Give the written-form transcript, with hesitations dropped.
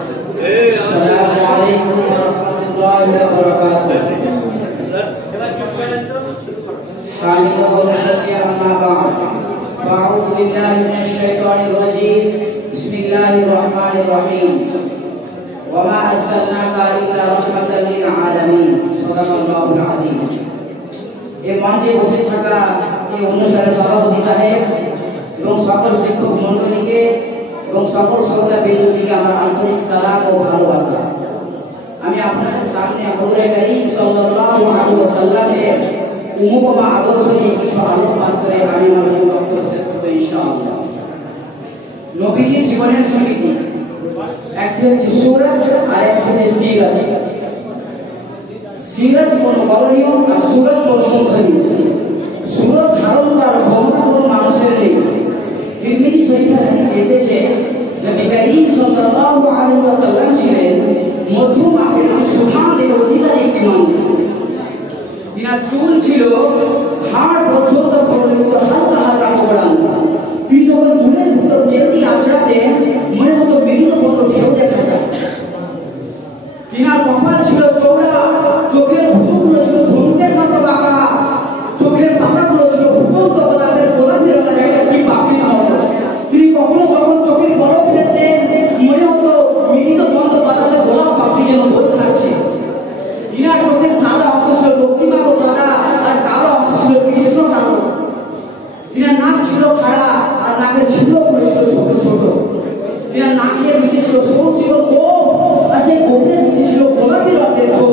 अस्सलामु अलैकुम वरहमतुल्लाहि वबरकातुह। अऊज़ु बिल्लाहि मिनश शैतानिर रजीम। बिस्मिल्लाहिर रहमानिर रहीम। वमा अर्सलनाका इल्ला रहमताल लिल आलामीन। सदाकाल्लाहुल अज़ीम। এই মঞ্চে বসে থাকা এই অনুষ্ঠানের সভাপতি সাহেব এবং সকল শিক্ষক মণ্ডলীকে এবং সকল শ্রোতা বৃন্দকে আমার আন্তরিক সালাম ও ভালোবাসা। আমি আপনাদের সামনে হযরত কারীম সাল্লাল্লাহু আলাইহি ওয়াসাল্লামের উপমা আদর্শ নিয়ে কিছু আলোকপাত করে আমি আমার বক্তব্য শেষ করব ইনশাআল্লাহ। নবীজির জীবনের দুটি দিক, একটি হচ্ছে সূরত আর একটি হচ্ছে সিরাত। সিরাত কোনো করণীয় আর সূরত কোনো সংশোধনীয়। সূরত ধারণ করার ক্ষমতা কোনো মানুষের নেই। তিরমিজি শরীফে হাদিস এসেছে নবী কারীম সাল্লাল্লাহু আলাইহি ওয়াসাল্লাম ছিলেন মধ্যম আকৃতির সুঠামের অধিকারী একটি মানুষ। তিনার চুল ছিল হাড় পর্যন্ত পরিণত হালকা হালকা কোঁকড়ানো। তিনি যখন চুলের ভিতর তেল দিয়ে আছড়াতেন মনে হতো মৃদু মতো ঢেউ দেখা যায়। তিনার কপাল ছিল চওড়া, চোখের ভুরুগুলো ছিল ধনুকের মতো বাঁকা, চোখের পাতাগুলো ছিল ফুটন্ত গোলাপের গোলাপি রঙের একটি পাপড়ির মতো। তিনি কখনো যখন চোখের বরফ ফেলতেন মনে হতো মৃদু বন্ধ বাতাসে গোলাপ পাপড়ি যেন বলতে থাকছে। তিনার চোখের সাদা অংশ ছিল রক্তিমাকো সাদা আর কালো অংশ ছিল কৃষ্ণ কালো। তিনার নাক ছিল খাড়া আর নাকের ছিদ্রগুলো ছিল ছোট ছোট। তিনার নাকের নিচে ছিল সরু ছিল গোপ আর সেই গোপের নিচে ছিল গোলাপি রঙের চোখ।